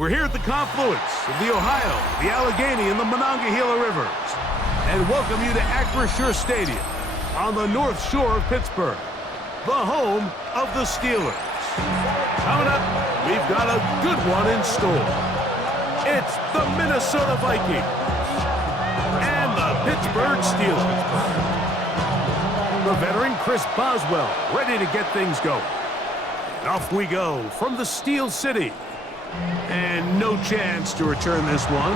We're here at the confluence of the Ohio, the Allegheny, and the Monongahela Rivers, and welcome you to Acrisure Stadium on the North Shore of Pittsburgh, the home of the Steelers. Coming up, we've got a good one in store. It's the Minnesota Vikings and the Pittsburgh Steelers. The veteran Chris Boswell ready to get things going. And off we go from the Steel City. And no chance to return this one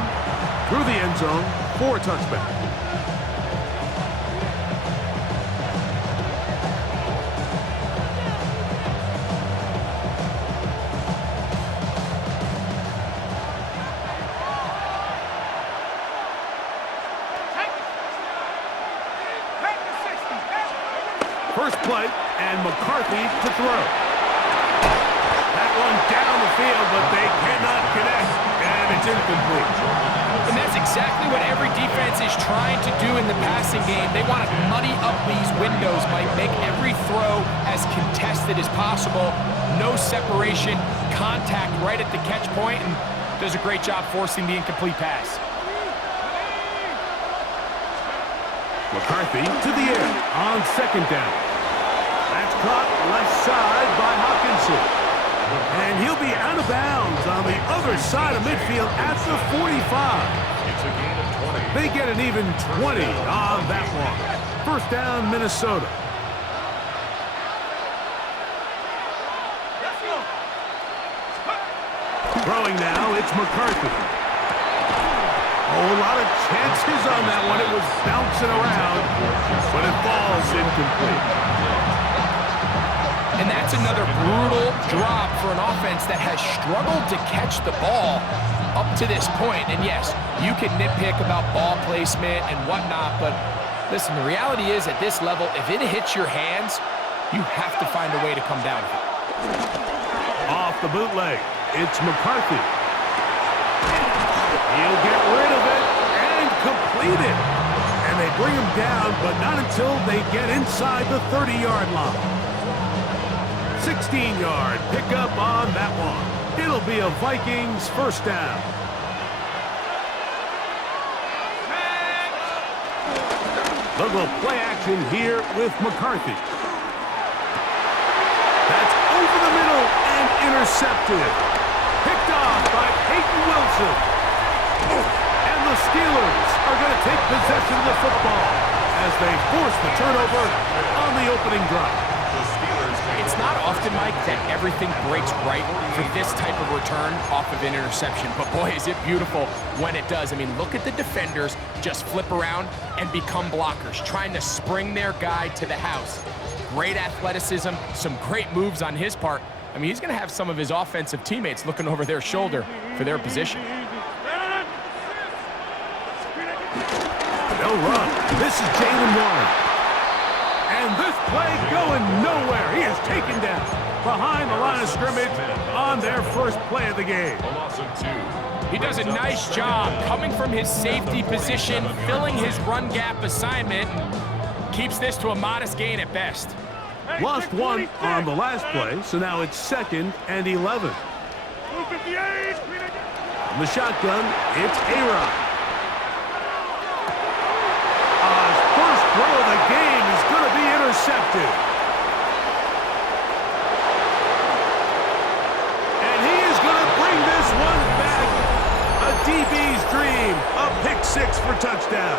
through the end zone for a touchback. First play, and McCarthy to throw. That one down the field, but they cannot connect, and it's incomplete. And that's exactly what every defense is trying to do in the passing game. They want to muddy up these windows by making every throw as contested as possible. No separation, contact right at the catch point, and does a great job forcing the incomplete pass. McCarthy to the air on second down. That's caught left side by Hawkinson. And he'll be out of bounds on the other side of midfield at the 45. It's a gain of 20. They get an even 20 on that one. First down, Minnesota. Throwing now, it's McCarthy. Oh, a lot of chances on that one. It was bouncing around, but it falls incomplete. And that's another brutal drop for an offense that has struggled to catch the ball up to this point. And yes, you can nitpick about ball placement and whatnot, but listen, the reality is at this level, if it hits your hands, you have to find a way to come down with it. Off the bootleg, it's McCarthy. He'll get rid of it and complete it. And they bring him down, but not until they get inside the 30-yard line. 16-yard pickup on that one. It'll be a Vikings first down. Look at play action here with McCarthy. That's over the middle and intercepted. Picked off by Peyton Wilson. And the Steelers are going to take possession of the football as they force the turnover on the opening drive. It's not often, Mike, that everything breaks right for this type of return off of an interception. But boy, is it beautiful when it does. I mean, look at the defenders just flip around and become blockers, trying to spring their guy to the house. Great athleticism, some great moves on his part. I mean, he's going to have some of his offensive teammates looking over their shoulder for their position. They'll run. This is Jalen Warren. And this play going nowhere. He is taken down behind the line of scrimmage on their first play of the game. He does a nice job coming from his safety position, filling his run gap assignment, and keeps this to a modest gain at best. Lost one on the last play, so now it's 2nd and 11. From the shotgun, it's A-Rod. First throw of the game is going to be intercepted. And he is going to bring this one back. A DB's dream. A pick six for touchdown.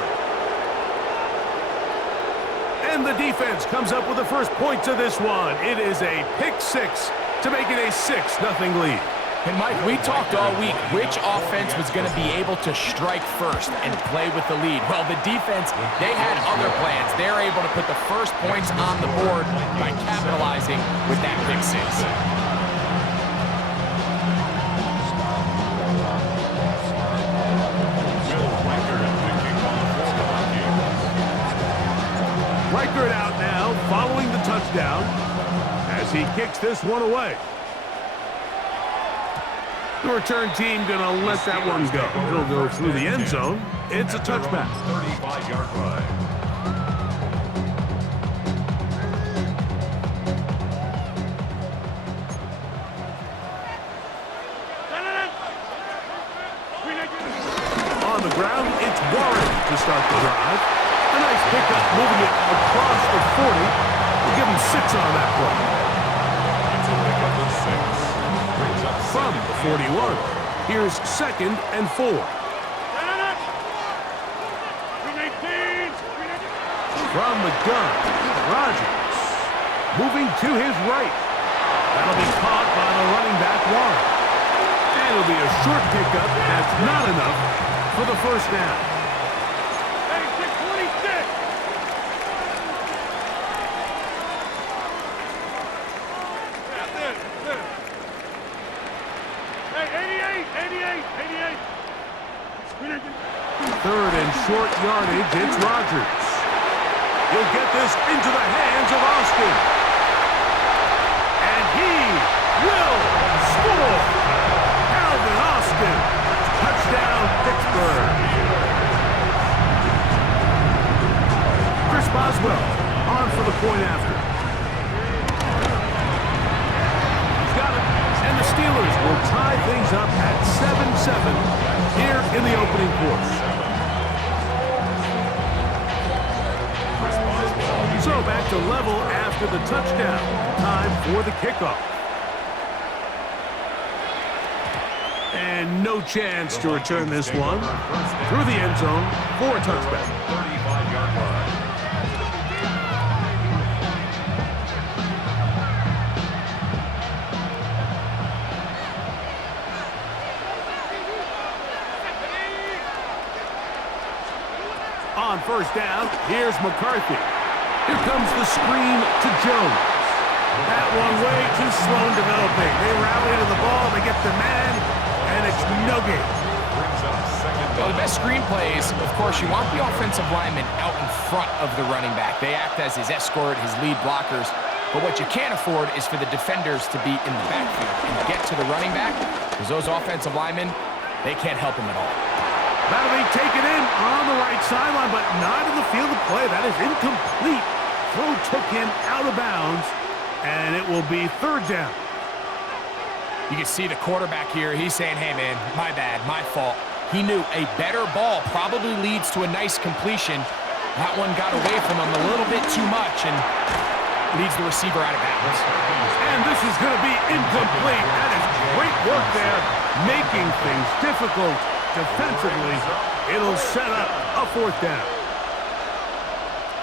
And the defense comes up with the first points of this one. It is a pick six to make it a 6-0 lead. And Mike, we talked all week which offense was going to be able to strike first and play with the lead. Well, the defense, they had other plans. They're able to put the first points on the board by capitalizing with that pick six. Reichert out now following the touchdown as he kicks this one away. The return team going to let that one go. It'll go through the end zone. It's a touchback. 35-yard line. the ground. It's Warren to start the drive. A nice pickup, moving it across the 40. We'll give him 6 on that play. It's a pickup of 6. Brings up From the 41. Here's 2nd and 4. From the gun, Rodgers. Moving to his right. That'll be caught by the running back, Warren. And it'll be a short pickup. That's not enough for the first down. Hey, 626! That's it. Hey, 88! 3rd and short yardage, it's Rodgers. He'll get this into the hands of Austin. And he will score. Alvin Austin. Touchdown, Pittsburgh. Chris Boswell on for the point after. He's got it. And the Steelers will tie things up at 7-7 here in the opening quarter. So back to level after the touchdown. Time for the kickoff. And no chance to return this one. Through the end zone for a touchback. 35-yard line. On first down, here's McCarthy. Here comes the screen to Jones. That one way too slow in developing. They rally to the ball, they get the man, and it's no gain. Well, the best screen plays, of course, you want the offensive lineman out in front of the running back. They act as his escort, his lead blockers. But what you can't afford is for the defenders to be in the backfield and get to the running back, because those offensive linemen, they can't help him at all. That'll be taken in on the right sideline, but not in the field of play. That is incomplete. Throw took him out of bounds, and it will be 3rd down. You can see the quarterback here. He's saying, hey, man, my bad, my fault. He knew a better ball probably leads to a nice completion. That one got away from him a little bit too much and leads the receiver out of bounds. And this is going to be incomplete. That is great work there, making things difficult defensively. It'll set up a 4th down.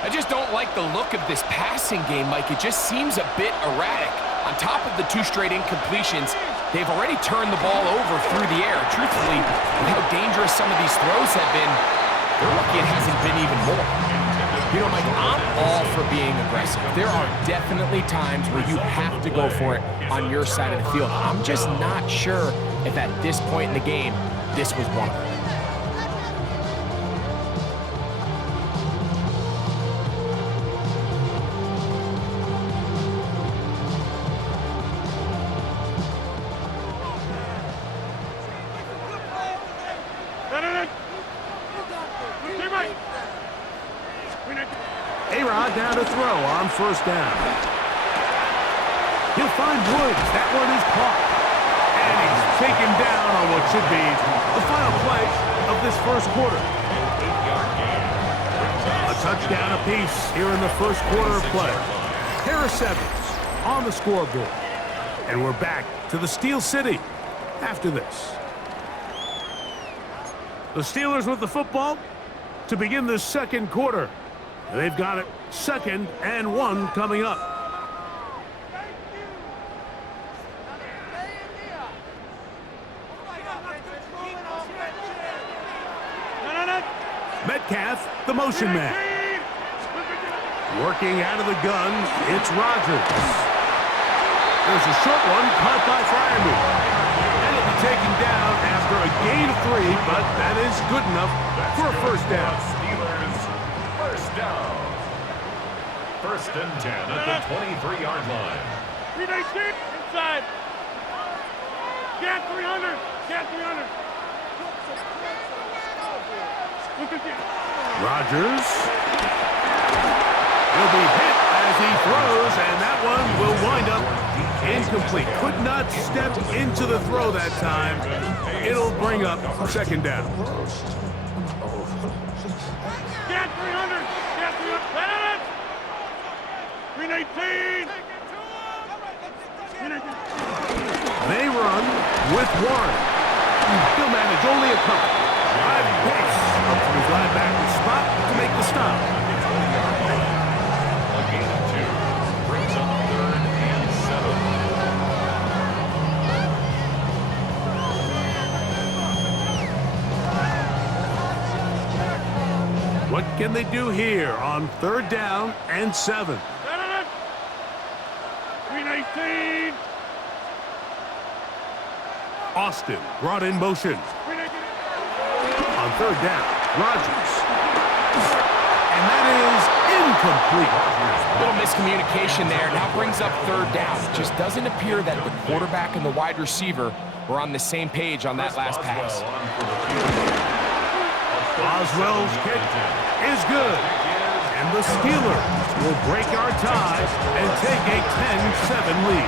I just don't like the look of this passing game, Mike. It just seems a bit erratic. On top of the 2 straight incompletions, they've already turned the ball over through the air. Truthfully, with how dangerous some of these throws have been, they're lucky it hasn't been even more. You know, Mike, I'm all for being aggressive. There are definitely times where you have to go for it on your side of the field. I'm just not sure if at this point in the game, this was one of them. A-Rod down to throw on first down. He'll find Woods. That one is caught. And he's taken down on what should be the final play of this first quarter. A touchdown apiece here in the first quarter of play. Harris Evans on the scoreboard. And we're back to the Steel City after this. The Steelers with the football to begin this second quarter. They've got it 2nd and 1 coming up. Metcalf, the motion man. Working out of the gun, it's Rodgers. There's a short one caught by Freiermuth. And it'll be taken down after a gain of 3, but that is good enough for a first down. Steelers, first down. 1st and 10 at the 23-yard line. 319 inside. Get 300. Get 300. Rodgers. He'll be hit as he throws, and that one will wind up incomplete. Could not step into the throw that time. It'll bring up 2nd down. Green 18. They run with Warren. He'll manage only a couple. Driving pace up to his linebacker's spot to make the stop. A gain of 2 brings up 3rd and 7. What can they do here on 3rd down and 7? Green 18. Austin brought in motion. Green 18. On 3rd down, Rodgers. And that is incomplete. Little miscommunication there. Now brings up 3rd down. It just doesn't appear that the quarterback and the wide receiver were on the same page on that last pass. Boswell's kick is good. And the Steelers will break our tie and take a 10-7 lead.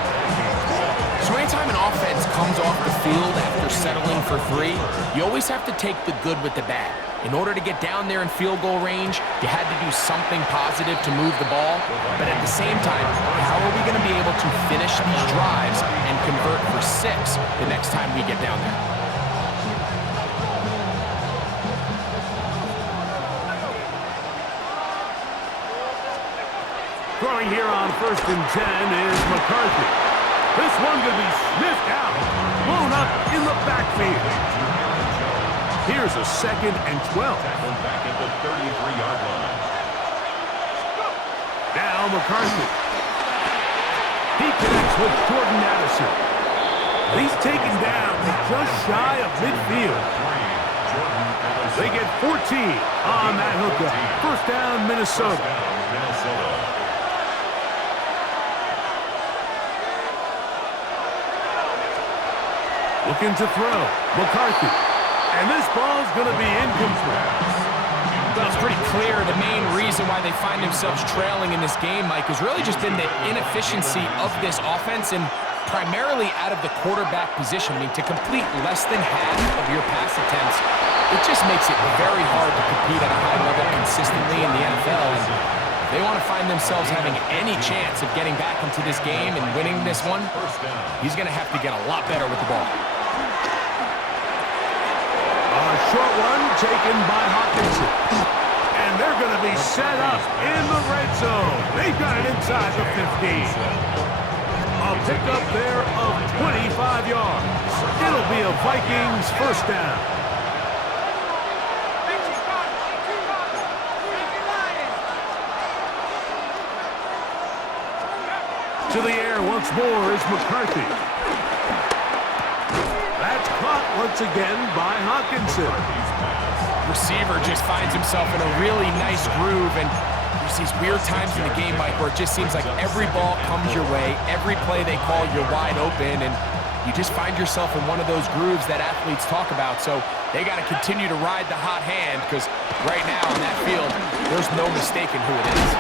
So anytime an offense comes off the field after settling for 3, you always have to take the good with the bad. In order to get down there in field goal range, you had to do something positive to move the ball. But at the same time, how are we going to be able to finish these drives and convert for 6 the next time we get down there? Throwing here on 1st and 10 is McCarthy. This one could be sniffed out, blown up in the backfield. Here's a 2nd and 12. Tackled back at the 33-yard line. Now McCarthy. He connects with Jordan Addison. He's taken down just shy of midfield. They get 14 on that hookup. 1st down, Minnesota. Looking to throw. McCarthy. And this ball's going to be incomplete. Well, it's pretty clear the main reason why they find themselves trailing in this game, Mike, has really just been the inefficiency of this offense and primarily out of the quarterback position. I mean, to complete less than half of your pass attempts, it just makes it very hard to compete at a high level consistently in the NFL. And if they want to find themselves having any chance of getting back into this game and winning this one, he's going to have to get a lot better with the ball. A short one taken by Hawkinson. And they're going to be set up in the red zone. They've got it inside the 15. A pickup there of 25 yards. It'll be a Vikings 1st down. To the air once more is McCarthy. That's caught once again by Hawkinson. Receiver just finds himself in a really nice groove, and there's these weird times in the game, Mike, where it just seems like every ball comes your way, every play they call, you're wide open, and you just find yourself in one of those grooves that athletes talk about. So they got to continue to ride the hot hand, because right now on that field, there's no mistaking who it is.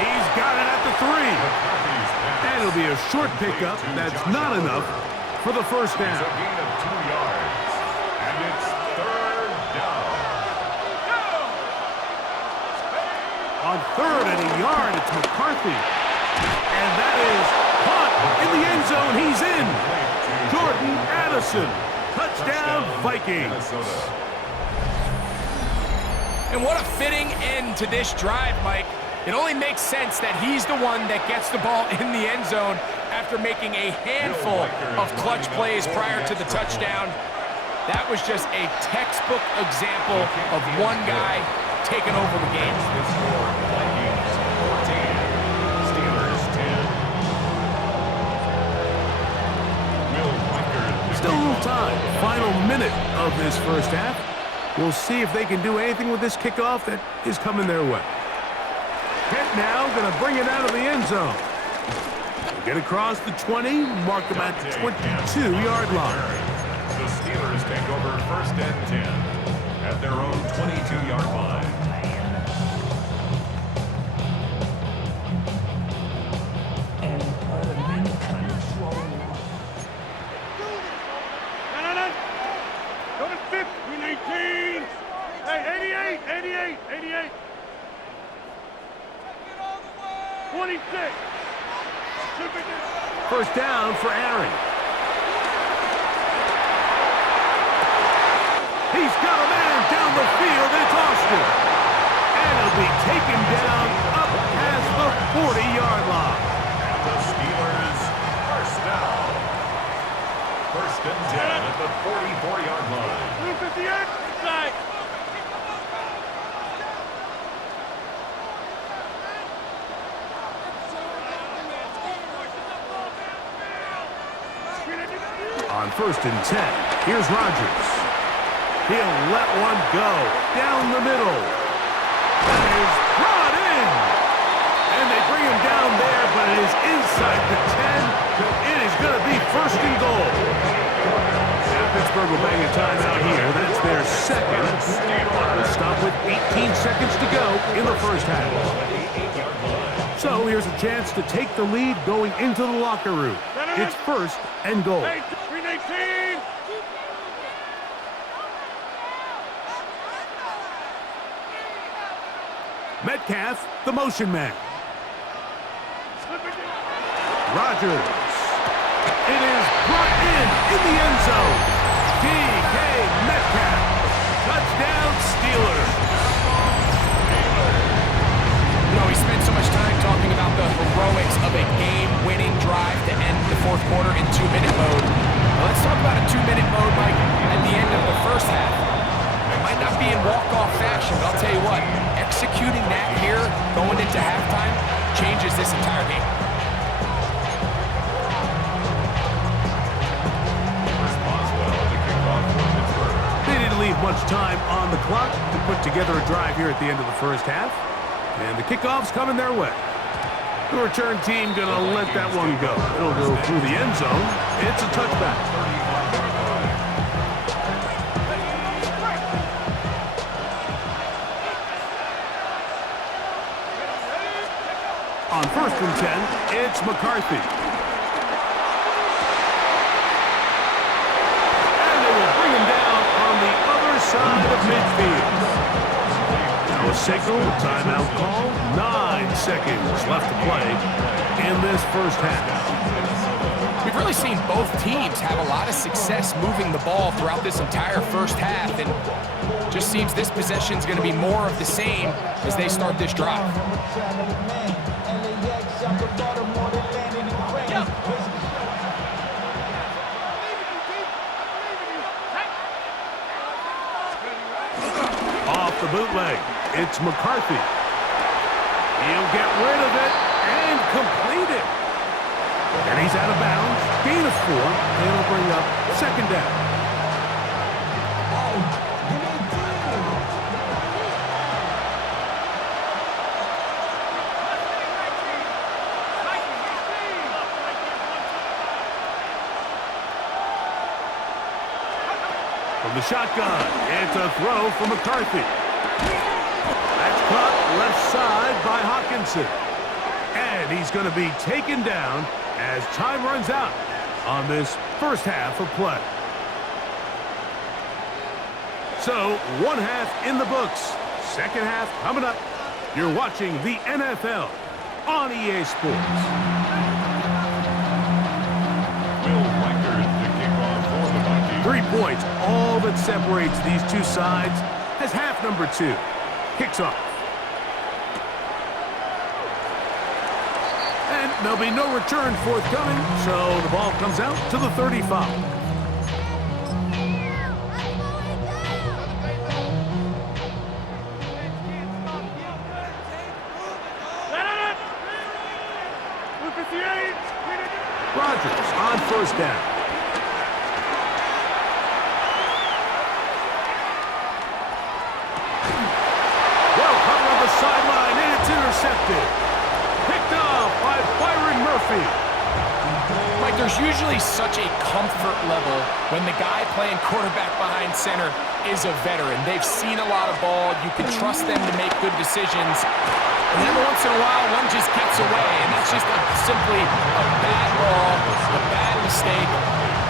He's got it at the 3. And it'll be a short pickup. That's not enough for the 1st down. It's a gain of 2 yards. And it's 3rd down. On 3rd and a yard, it's McCarthy. And that is caught in the end zone. He's in. Jordan Addison. Touchdown, Vikings. And what a fitting end to this drive, Mike. It only makes sense that he's the one that gets the ball in the end zone after making a handful of clutch plays prior to the touchdown. That was just a textbook example of one guy taking over the game. Vikings 14, Steelers 10. Still a little time. Final minute of this 1st half. We'll see if they can do anything with this kickoff that is coming their way. Pitt now going to bring it out of the end zone. Get across the 20, mark them at the 22-yard line. The Steelers take over 1st and 10 at their own 22-yard line. No. Go to 5th. Green 18. Hey, 88. 88. 26. First down for Aaron. He's got a man down the field. It's Austin. And he'll be taken down up past the 40-yard line. And the Steelers first down. First and 10 at the 44-yard line. 258 inside. On first and 10, here's Rodgers. He'll let one go down the middle. That is brought in. And they bring him down there, but it is inside the 10. It is going to be first and goal. Now Pittsburgh will bang a timeout here. That's their second. They'll stop with 18 seconds to go in the first half. So here's a chance to take the lead going into the locker room. It's first and goal. 319. Metcalf, the motion man. Rodgers. It is brought in the end zone. DK Metcalf. Touchdown Steelers. You know, we spent so much time talking about the heroics of a game-winning drive to end the fourth quarter in 2-minute mode. Now let's talk about a 2-minute mode, Mike, at the end of the first half. It might not be in walk-off fashion, but I'll tell you what, executing that here, going into halftime, changes this entire game. They didn't leave much time on the clock to put together a drive here at the end of the first half. And the kickoff's coming their way. The return team going to let that one go. It'll go through the end zone. It's a touchback. On first and 10, it's McCarthy. And they will bring him down on the other side of midfield. Now a signal, timeout call. 9 seconds left to play in this first half. We've really seen both teams have a lot of success moving the ball throughout this entire first half, and just seems this possession is going to be more of the same as they start this drive. Off the bootleg, it's McCarthy. He'll get rid of it and complete it. And he's out of bounds. Gain of 4, and it'll bring up second down. From the shotgun, it's a throw for McCarthy. That's caught left side by Hawkinson. And he's going to be taken down as time runs out on this first half of play. So, one half in the books. Second half coming up. You're watching the NFL on EA Sports. 3 points, all that separates these two sides as half number 2 kicks off. And there'll be no return forthcoming, so the ball comes out to the 35. Rodgers on first down. Sideline, and it's intercepted. Picked off by Byron Murphy. Mike, there's usually such a comfort level when the guy playing quarterback behind center is a veteran. They've seen a lot of ball. You can trust them to make good decisions. And every once in a while, one just gets away, and that's just simply a bad ball, a bad mistake.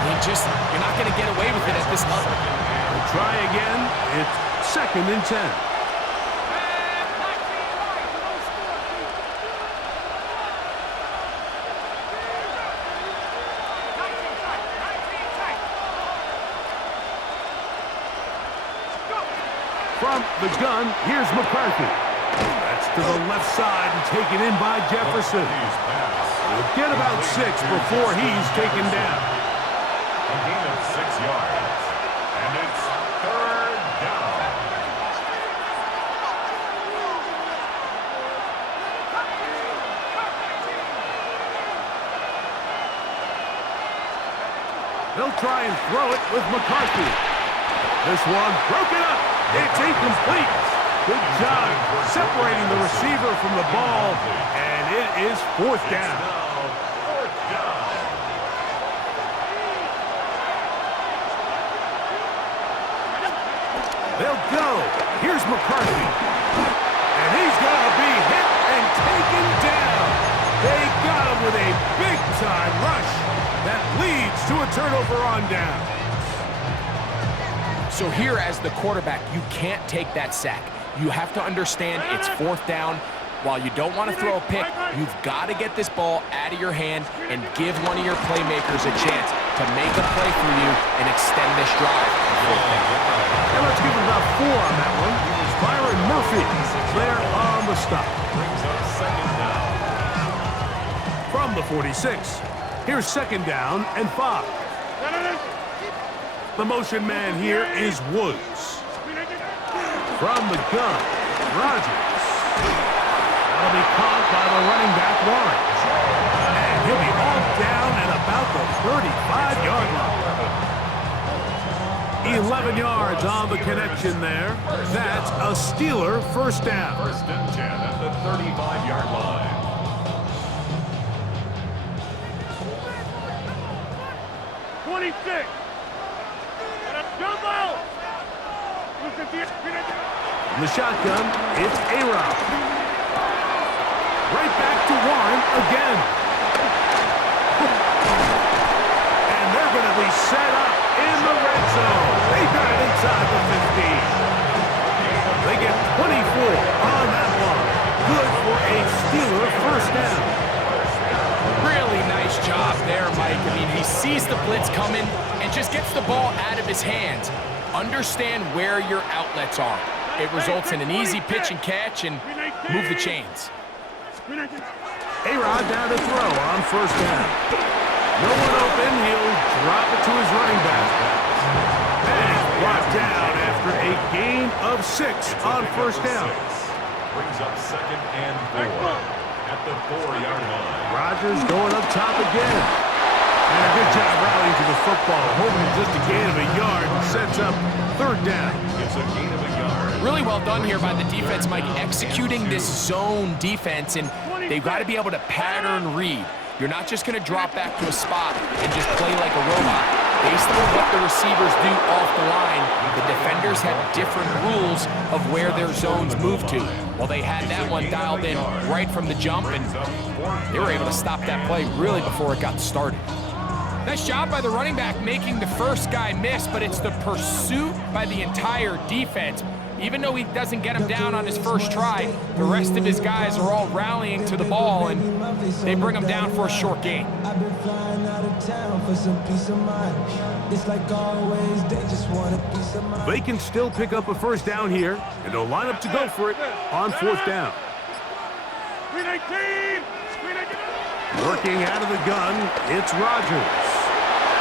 You're not going to get away with it at this level. We'll try again. It's second and 10. From the gun, here's McCarthy. That's to the left side and taken in by Jefferson. He'll get about 6 before he's taken down. A gain of 6 yards. And it's 3rd down. They'll try and throw it with McCarthy. This one broken up. It's incomplete. Good job separating the receiver from the ball, and it is 4th down. They'll go. Here's McCarthy. And he's going to be hit and taken down. They got him with a big-time rush that leads to a turnover on down. So here as the quarterback, you can't take that sack. You have to understand it's 4th down. While you don't want to throw a pick, you've got to get this ball out of your hand and give one of your playmakers a chance to make a play for you and extend this drive. And let's give it about 4 on that one. Byron Murphy there on the stop. Brings up 2nd down. From the 46, here's 2nd down and 5. The motion man here is Woods. From the gun, Rodgers. That'll be caught by the running back, Warren. And he'll be all down at about the 35-yard line. 11 yards on the connection there. That's a Steeler 1st down. 1st and 10 at the 35-yard line. 26. Jumbo. In the shotgun, it's A-Rob. Right back to Warren again. And they're going to be set up in the red zone. They got it inside the 15. They get 24 on that one. Good for a Steeler 1st down. Really nice job there, Mike. I mean, he sees the blitz coming and just gets the ball out of his hands. Understand where your outlets are. It results in an easy pitch and catch and move the chains. A-Rod down to throw on 1st down. No one open. He'll drop it to his running back. And he's brought down after a gain of 6 on 1st down. Brings up 2nd and 4 at the 4-yard line. Rodgers going up top again. And a good job rallying to the football. Hoping just a gain of a yard and sets up 3rd down. It's a gain of a yard. Really well done here by the defense, Mike, executing this zone defense, and they've got to be able to pattern read. You're not just going to drop back to a spot and just play like a robot. Based on what the receivers do off the line, the defenders have different rules of where their zones move to. Well, they had that one dialed in right from the jump, and they were able to stop that play really before it got started. Nice job by the running back making the first guy miss, but it's the pursuit by the entire defense. Even though he doesn't get him down on his first try, the rest of his guys are all rallying to the ball, and they bring him down for a short gain. I've been flying out of town for some peace of mind. It's like always, they just want a piece of mind. They can still pick up a 1st down here, and they'll line up to go for it on 4th down. 319. Working out of the gun, it's Rodgers.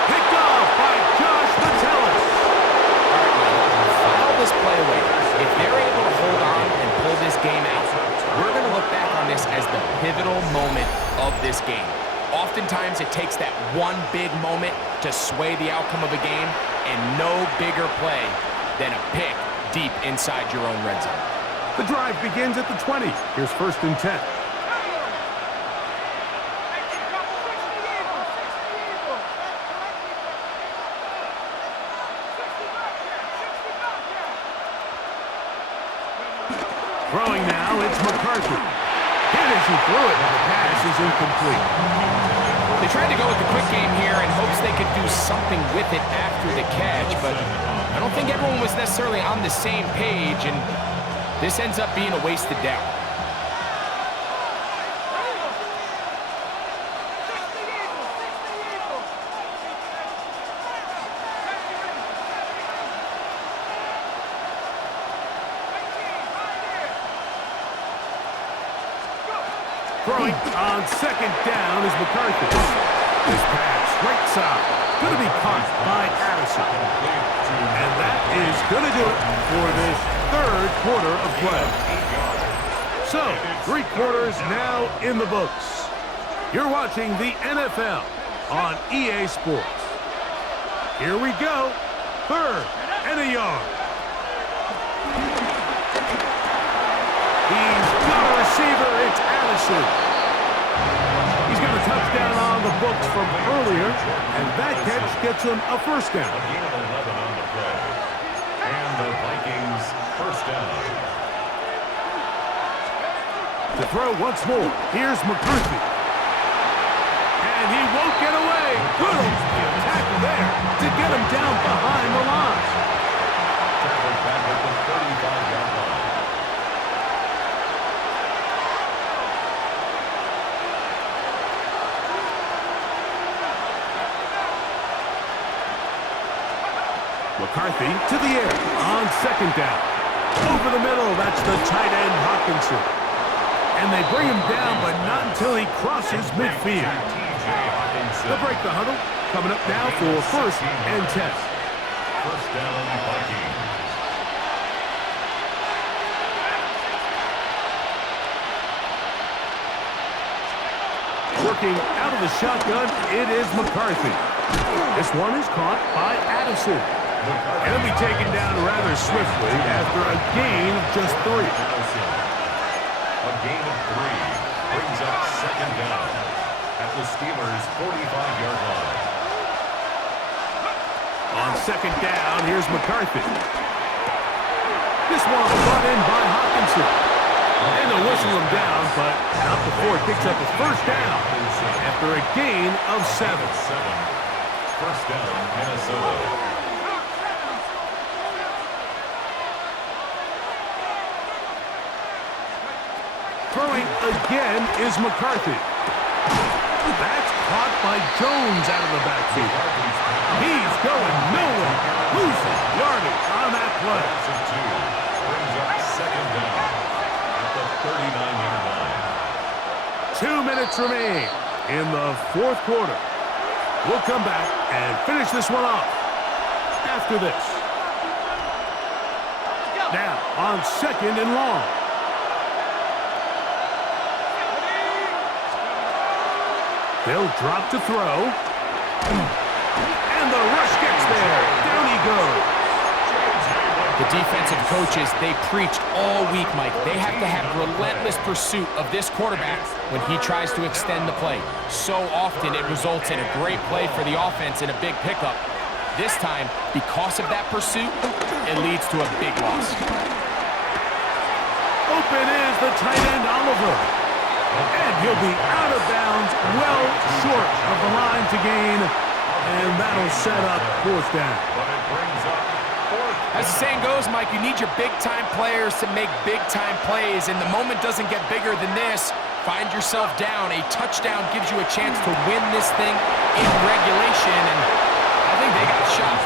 Picked off by Josh Metellus. File this play away. If they're able to hold on and pull this game out, we're going to look back on this as the pivotal moment of this game. Oftentimes, it takes that one big moment to sway the outcome of a game, and no bigger play than a pick deep inside your own red zone. The drive begins at the 20. Here's 1st and 10. Throwing now, it's McCarthy. Hit as he threw it, and the pass is incomplete. They tried to go with the quick game here in hopes they could do something with it after the catch, but I don't think everyone was necessarily on the same page, and this ends up being a wasted down. Throwing on second down is McCarthy. This pass, right side, going to be caught by Addison. And that is going to do it for this third quarter of play. So, 3 quarters now in the books. You're watching the NFL on EA Sports. Here we go. 3rd and a yard. He's got a receiver. It's Addison. He's got a touchdown on the books from earlier, and that catch gets him a first down. A gain of 11 on the play. And the Vikings first down. To throw once more, here's McCarthy. And he won't get away. Good tackle there to get him down behind the line. Tackled back at the 35-yard line. McCarthy to the air on second down. Over the middle, that's the tight end Hawkinson. And they bring him down, but not until he crosses midfield. They'll break the huddle. Coming up now for 1st and 10. First down, Vikings. Working out of the shotgun, it is McCarthy. This one is caught by Addison. And he'll be taken down rather swiftly after a gain of just 3. A gain of 3 brings up second down at the Steelers' 45-yard line. On second down, here's McCarthy. This one brought in by Hawkinson. And they'll whistle him down, but not before it picks up his first down after a gain of 7. First down, Minnesota. Throwing again is McCarthy. That's caught by Jones out of the backfield. He's going nowhere. Losing yardage on that play. Brings up second down at the 39-yard line. 2 minutes remain in the 4th quarter. We'll come back and finish this one off after this. Now on second and long. They'll drop to throw. And the rush gets there. Down he goes. The defensive coaches, they preached all week, Mike. They have to have relentless pursuit of this quarterback when he tries to extend the play. So often it results in a great play for the offense and a big pickup. This time, because of that pursuit, it leads to a big loss. Open is the tight end Oliver. And he'll be out of bounds, well short of the line to gain. And that'll set up 4th down. But it brings up 4th. As the saying goes, Mike, you need your big-time players to make big-time plays, and the moment doesn't get bigger than this. Find yourself down. A touchdown gives you a chance to win this thing in regulation, and I think they got a shot.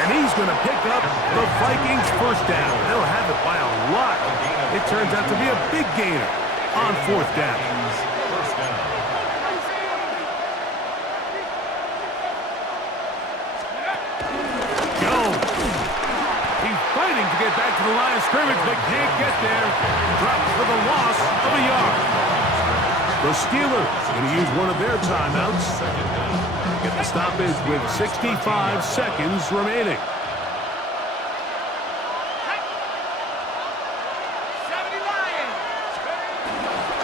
And he's going to pick up the Vikings' first down. They'll have it by a lot. It turns out to be a big gainer on 4th down. First down. Jones. He's fighting to get back to the line of scrimmage, but can't get there. Drops for the loss of a yard. The Steelers going to use one of their timeouts. Get the stoppage with 65 seconds remaining.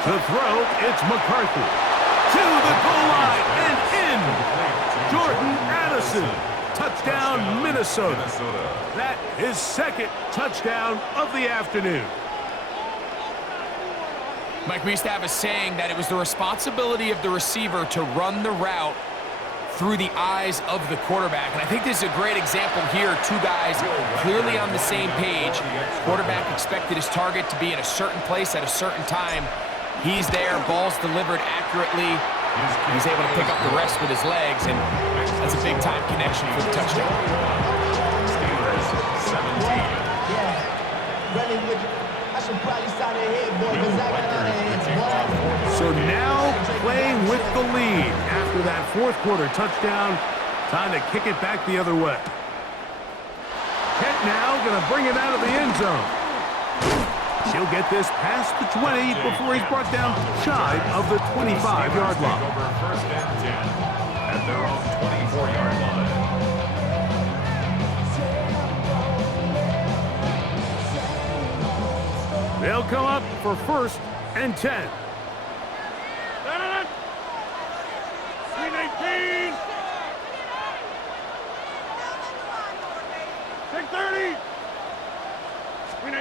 To throw, it's McCarthy. To the goal line and in. Jordan Addison. Touchdown, Minnesota. That is 2nd touchdown of the afternoon. Mike, we used to have a saying that it was the responsibility of the receiver to run the route through the eyes of the quarterback. And I think this is a great example here. 2 guys clearly on the same page. Quarterback expected his target to be in a certain place at a certain time. He's there, ball's delivered accurately. He's able to pick up the rest with his legs, and that's a big-time connection for the touchdown. Steelers 17. Yeah, running with you. I should probably start ahead, boy, because I got out of hands, boy. So now playing with the lead after that fourth quarter touchdown. Time to kick it back the other way. Kent now going to bring it out of the end zone. He'll get this past the 20 before he's brought down shy of the 25-yard line. Over first and 10 at their own 24-yard line. They'll come up for first and 10. 319. 630. 319.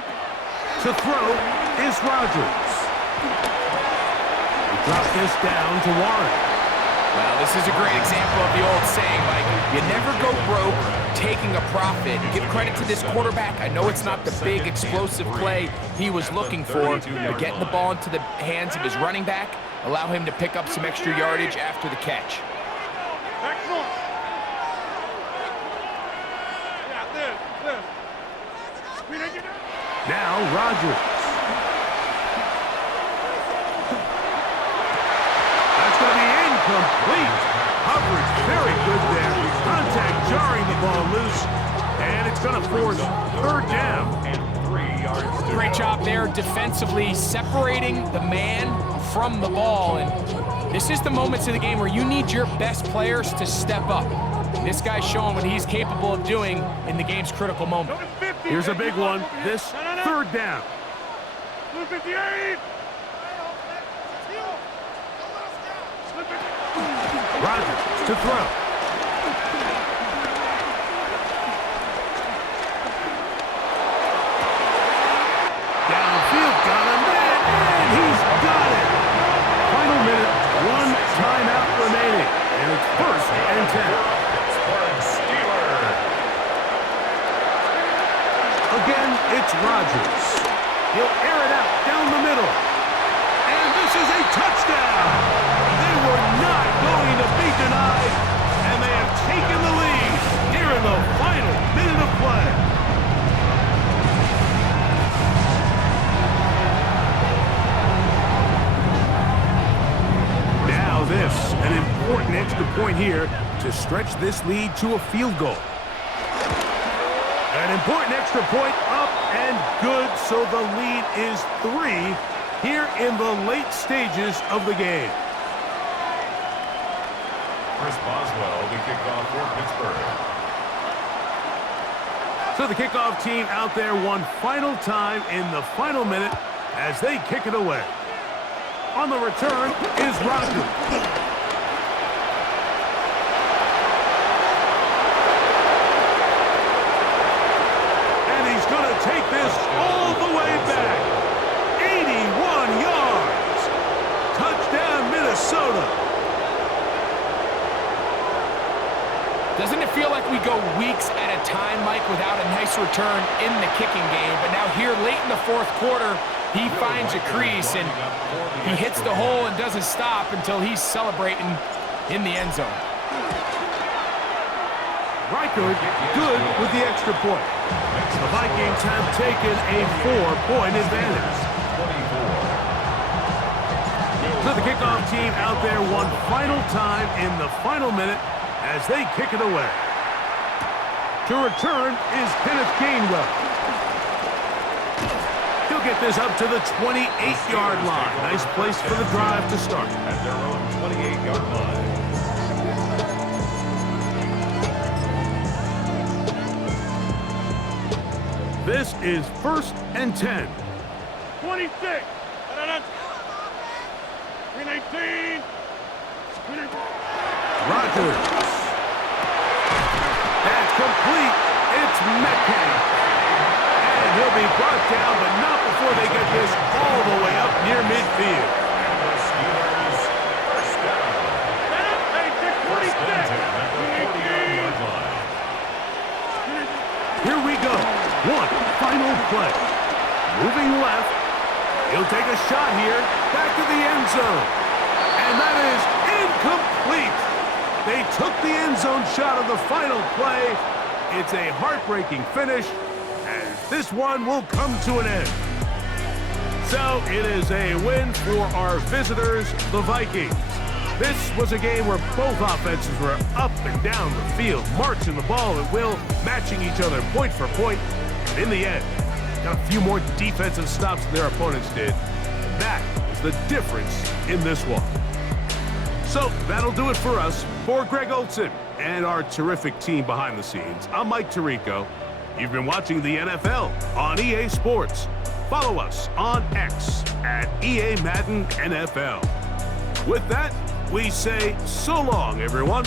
To throw is Rodgers. He dropped this down to Warren. Well, this is a great example of the old saying, Mike. You never go broke taking a profit. Give credit to this quarterback. I know it's not the big explosive play he was looking for, but getting the ball into the hands of his running back, allow him to pick up some extra yardage after the catch. Excellent. Yeah, this. 319. Now Rodgers. That's going to be incomplete. Coverage very good there. Contact jarring the ball loose. And it's going to force third down. And 3 yards to Great go. job there defensively, separating the man from the ball. And this is the moments of the game where you need your best players to step up. And this guy's showing what he's capable of doing in the game's critical moment. Here's a big one. This third down. 258. Rodgers to throw. Downfield, got him, and he's got it. Final minute, 1 timeout remaining, and it's first and 10. Pittsburgh Steelers. Again, it's Rodgers. He'll air it out down the middle, and this is a touchdown. They were not going to be denied, and they have taken the lead here in the final minute of play. Now this, an important extra point here to stretch this lead to a field goal. An important extra point up and good, so the lead is 3 here in the late stages of the game. Chris Boswell to kick off for Pittsburgh. So the kickoff team out there one final time in the final minute as they kick it away. On the return is Rodgers. And he's going to take this all the way back. 81 yards. Touchdown, Minnesota. Doesn't it feel like we go weeks at a time, Mike, without a nice return in the kicking game? But now here late in the fourth quarter, he finds a crease and he hits the hole and doesn't stop until he's celebrating in the end zone. Reichard good with the extra point. The Vikings have taken a 4-point advantage. So the kickoff team out there one final time in the final minute as they kick it away. To return is Kenneth Gainwell. He'll get this up to the 28-yard line. Nice place for the drive to start. At their own 28-yard line. This is first and 10. 26. 319. Rodgers. That's complete. It's Metcalf. And he'll be brought down, but not before they get this all the way up near midfield. And the Steelers first down. First and 10 at the 40-yard line. Here we go. One final play. Moving left. He'll take a shot here. Back to the end zone. And that is incomplete. They took the end zone shot of the final play. It's a heartbreaking finish as this one will come to an end. So it is a win for our visitors, the Vikings. This was a game where both offenses were up and down the field, marching the ball at will, matching each other point for point. And in the end, got a few more defensive stops than their opponents did. And that is the difference in this one. So that'll do it for us. For Greg Olson and our terrific team behind the scenes, I'm Mike Tirico. You've been watching the NFL on EA Sports. Follow us on X at EA Madden NFL. With that, we say so long, everyone.